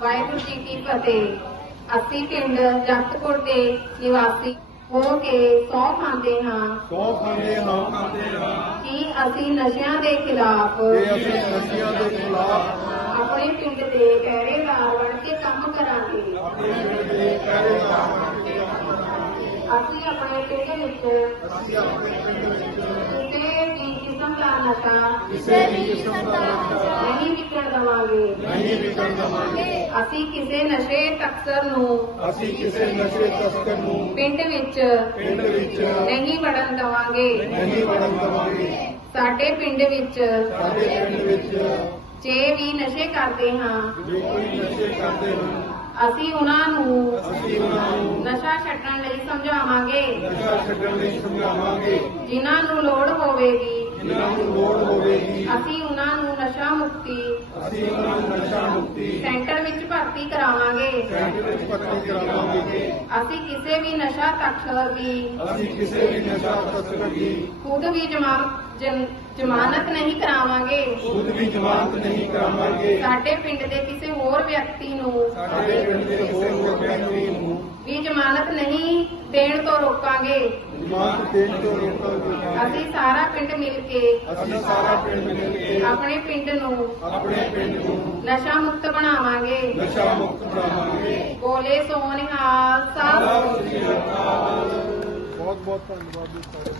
ਵਾਹਿਗੁਰੂ ਜੀ ਕੀ ਫਤਿਹ। ਅਸੀਂ ਪਿੰਡ ਜਗਤਪੁਰ ਦੇ ਨਿਵਾਸੀ ਹੋ ਕੇ ਸਹੁੰ ਖਾਂਦੇ ਹਾਂ। ਸੌ ਖਾਂਦੇ ਹਾਂ ਖਾਂਦੇ ਹਾਂ। ਕਿ ਅਸੀਂ ਨਸ਼ਿਆਂ ਦੇ ਖਿਲਾਫ ਤੇ ਅਸੀਂ ਨਸ਼ਿਆਂ ਦੇ ਖਿਲਾਫ ਆਪਣੇ ਪਿੰਡ ਦੇ ਪਹਿਰੇਦਾਰ ਬਣ ਕੇ ਕੰਮ ਕਰਾਂਗੇ। ਆਪਣੇ ਪਿੰਡ ਦੇ ਪਹਿਰੇਦਾਰ ਬਣ ਕੇ ਕੰਮ ਕਰਾਂਗੇ। ਅਸੀਂ ਆਪਣੇ ਪਿੰਡ ਵਿੱਚ ਅਸੀਂ ਆਪਣੇ ਪਿੰਡ ਵਿੱਚ ਨਸ਼ਾ ਕਿਸੇ ਵੀ ਕਿਸਮ ਦਾ ਨਸ਼ਾ ਨਹੀਂ ਵਿਕਣ ਦੇਵਾਂਗੇ ਨਹੀਂ ਵਿਕਣ ਦੇਵਾਂਗੇ ਅਸੀਂ ਕਿਸੇ ਨਸ਼ੇ ਤਕਸਰ ਨੂੰ ਅਸੀਂ ਕਿਸੇ ਨਸ਼ੇ ਤਸਕਰ ਨੂੰ ਪਿੰਡ ਵਿੱਚ ਪਿੰਡ ਵਿੱਚ ਨਹੀਂ ਵੜਨ ਦੇਵਾਂਗੇ ਨਹੀਂ ਵੜਨ ਦੇਵਾਂਗੇ ਸਾਡੇ ਪਿੰਡ ਵਿੱਚ ਸਾਡੇ ਪਿੰਡ ਵਿੱਚ ਜੇ ਵੀ ਨਸ਼ੇ ਕਰਦੇ ਹਾਂ ਜੇ ਕੋਈ ਨਸ਼ੇ ਕਰਦੇ ਹਨ ਅਸੀਂ ਉਹਨਾਂ ਨੂੰ ਅਸੀਂ ਉਹਨਾਂ ਨੂੰ ਨਸ਼ਾ ਛੱਡਣ ਲਈ ਸਮਝਾਵਾਂਗੇ ਨਸ਼ਾ ਛੱਡਣ ਲਈ ਸਮਝਾਵਾਂਗੇ ਜਿਨ੍ਹਾਂ ਨੂੰ ਲੋੜ ਹੋਵੇਗੀ ਜਿਨ੍ਹਾਂ ਨੂੰ ਲੋੜ ਹੋਵੇਗੀ ਅਸੀਂ ਉਹਨਾਂ ਨੂੰ ਨਸ਼ਾ ਮੁਕਤੀ ਅਸੀਂ ਉਹਨਾਂ ਨੂੰ ਨਸ਼ਾ ਮੁਕਤੀ ਸੈਂਟਰ ਵਿੱਚ ਭਰਤੀ ਕਰਾਵਾਂਗੇ। ਸੈਂਟਰ ਵਿੱਚ ਭਰਤੀ ਕਰਾਵਾਂਗੇ। ਅਸੀਂ ਕਿਸੇ ਵੀ ਨਸ਼ਾ ਤੱਕ ਦੀ ਅਸੀਂ ਕਿਸੇ ਵੀ ਨਸ਼ਾ ਤਸਕਰ ਦੀ ਖੁਦ ਵੀ ਜਮਾਨਤ ਜਨ- ਜ਼ਮਾਨਤ ਨਹੀਂ ਕਰਾਵਾਂਗੇ। ਖੁਦ ਵੀ ਜ਼ਮਾਨਤ ਨਹੀਂ ਕਰਾਵਾਂਗੇ। ਸਾਡੇ ਪਿੰਡ ਦੇ ਕਿਸੇ ਹੋਰ ਵਿਅਕਤੀ ਨੂੰ ਸਾਡੇ ਪਿੰਡ ਦੇ ਹੋਰ ਵਿਅਕਤੀ ਨੂੰ ਵੀ ਜ਼ਮਾਨਤ ਨਹੀਂ ਦੇਣ ਤੋਂ ਰੋਕਾਂਗੇ। ਜ਼ਮਾਨਤ ਦੇਣ ਤੋਂ ਰੋਕਾਂਗੇ। ਅਸੀਂ ਸਾਰਾ ਪਿੰਡ ਮਿਲ ਕੇ ਅਸੀਂ ਸਾਰਾ ਪਿੰਡ ਮਿਲ ਕੇ ਆਪਣੇ ਪਿੰਡ ਨੂੰ ਆਪਣੇ ਪਿੰਡ ਨੂੰ ਨਸ਼ਾ ਮੁਕਤ ਬਣਾਵਾਂਗੇ। ਨਸ਼ਾ ਮੁਕਤ ਬਣਾਵਾਂਗੇ। ਬੋਲੇ ਸੋਨਿਹਾਲ ਅਕਾਲ। ਬਹੁਤ ਬਹੁਤ ਧੰਨਵਾਦ ਜੀ ਸਾਰੇ